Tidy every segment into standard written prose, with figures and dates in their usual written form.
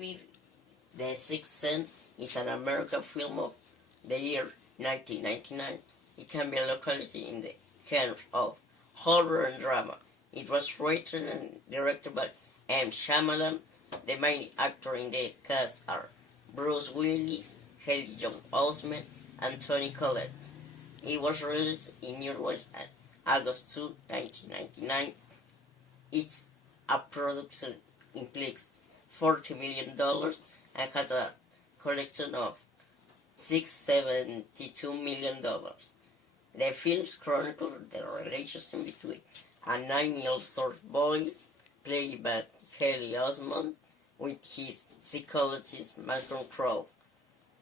with The Sixth Sense is an American film of the year 1999. It can be located in the genre of horror and drama. It was written and directed by M. Shyamalan. The main actors in the cast are Bruce Willis, Haley Joel Osment, and Toni Collette. It was released in Europe on August 2, 1999. It's a production implies $40 million and had a collection of $672 million. The films chronicle the relationship between a 9-year-old boy, played by Haley Osment, with his psychologist Malcolm Crowe,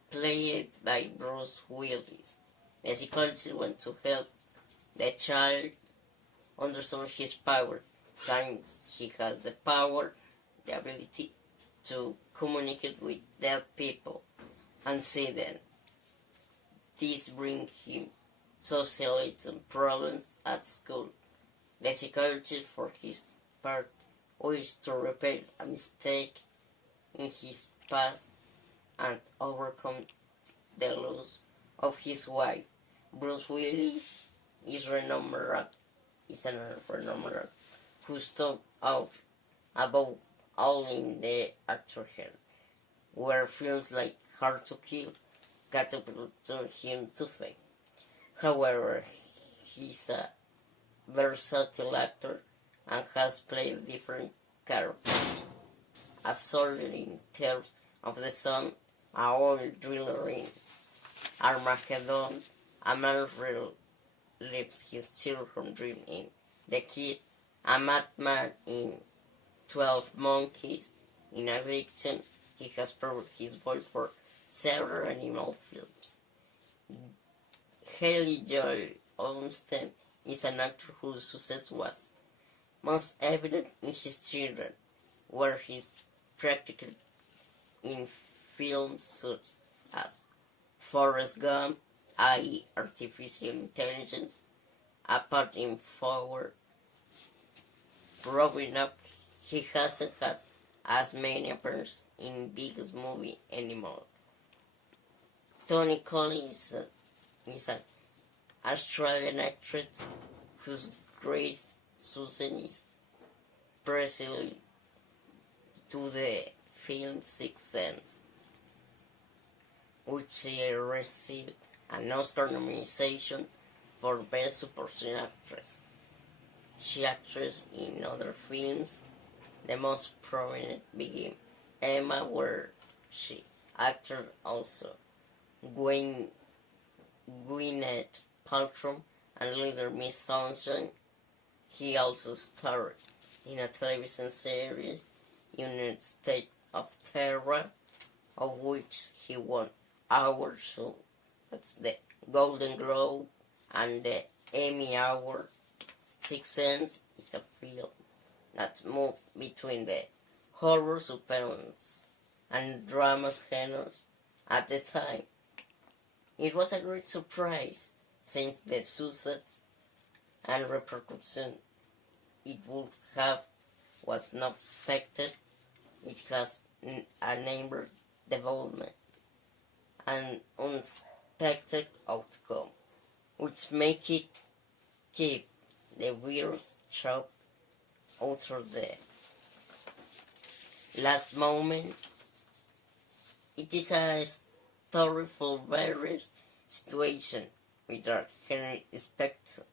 played by Bruce Willis. The psychologist wants to help the child understand his power, since he has the ability to communicate with dead people and see them. This brings him social problems at school. The psychologist, for his part, wishes to repair a mistake in his past and overcome the loss of his wife. Bruce Willis is a renowned actor who stood out above all in the actor field, where films like Hard to Kill catapulted him to fame. However, he's a versatile actor and has played different characters. A soldier in Tears of the Sun, a oil driller in Armageddon, a man relived his childhood dream in The Kid, a madman in 12 Monkeys. In addition, he has provided his voice for several animal films. Haley Joel Osment is an actor whose success was most evident in his children, where he's practically in films such as Forrest Gump, i.e. Artificial Intelligence, apart in Forward. Growing up, he hasn't had as many appearances in biggest movie anymore. Toni Collette is an Australian actress whose great success is precisely to the film Sixth Sense, which she received an Oscar nomination for Best Supporting Actress. She acted in other films, the most prominent being Emma, where she acted also Gwyneth Paltrow and Little Miss Sunshine. He also starred in a television series, United States of Terror, of which he won awards, so that's the Golden Globe and the Emmy Award. Sixth Sense is a film that moved between the horror, suspense, and drama genres at the time. It was a great surprise, since the success and repercussion it would have was not expected. It has a neighbor development and unexpected outcome, which make it keep the viewers shocked out of the last moment. It is a story for various situations with a Henry expected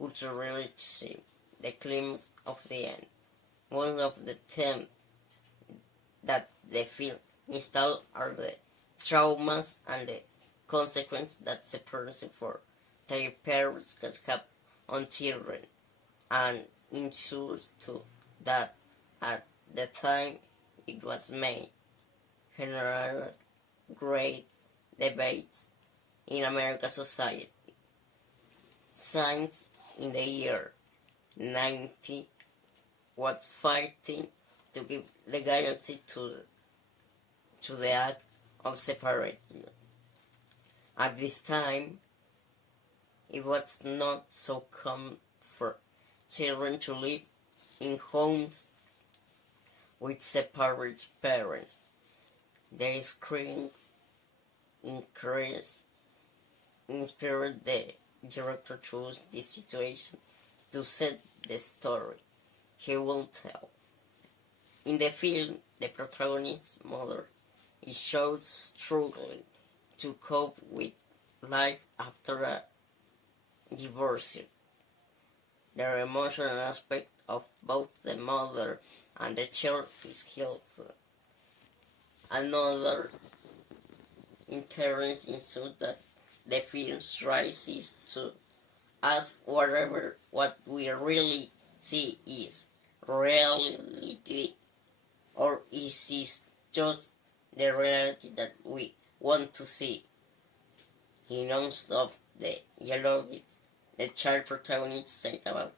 ultra relationship, the climax of the end. One of the themes that the film installed are the traumas and the consequences that separation for their parents can have on children, and ensures to that at the time it was made general great debates in American society. Science in the year 90 was fighting to give legality to the act of separation. At this time, it was not so common for children to live in homes with separate parents. The screen increase inspired the director to use this situation to set the story he will tell. In the film, the protagonist's mother is shown struggling to cope with life after a divorce. The emotional aspect of both the mother and the child is helpful. Another interesting issue that the film tries is to ask what we really see is reality, or is this just the reality that we want to see? He knows of the dialogue the child protagonist said about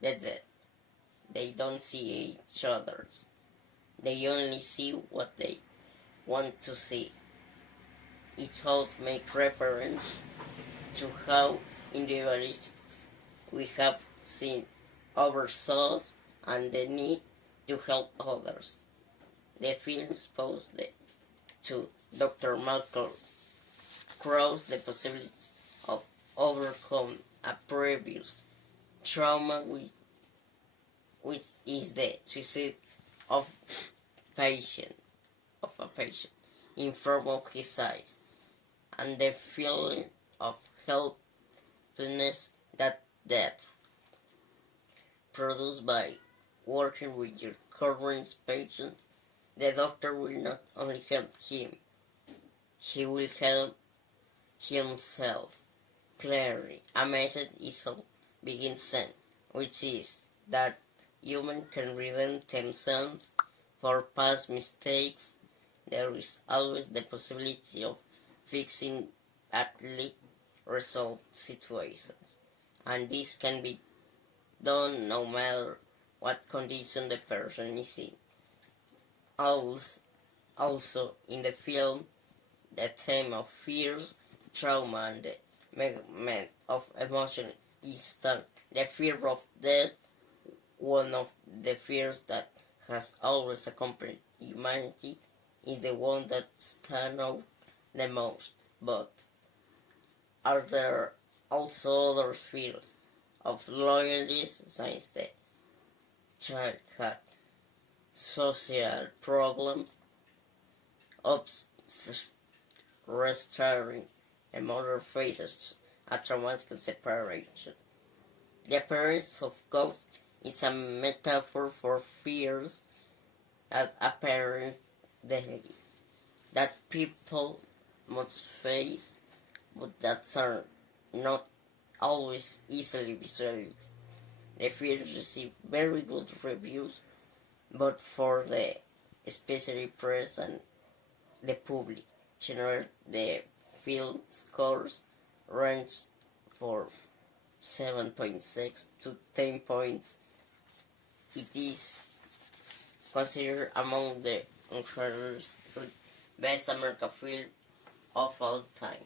the dead. They don't see each other's. They only see what they want to see. It also makes reference to how individualistic we have seen ourselves and the need to help others. The film exposed to Dr. Malcolm Cross the possibility of overcome a previous trauma, which is the suicide of a patient in front of his eyes, and the feeling of helplessness that death produced by working with your current patient. The doctor will not only help him, he will help himself. Clearly, a message is begins sent, which is that humans can redeem themselves for past mistakes. There is always the possibility of fixing badly resolved situations, and this can be done no matter what condition the person is in. Also, in the film, the theme of fears, trauma, and the measurement of emotion is that the fear of death, one of the fears that has always accompanied humanity, is the one that stands out the most. But are there also other fears of loyalty, since the child had social problems, restoring the mother faces a traumatic separation? The appearance of ghosts is a metaphor for fears that apparent daily, that people must face, but that are not always easily visualized. The film received very good reviews, but for the especially press and the public. Generally, the film scores range for 7.6 to 10 points. It is considered among the best American film of all time.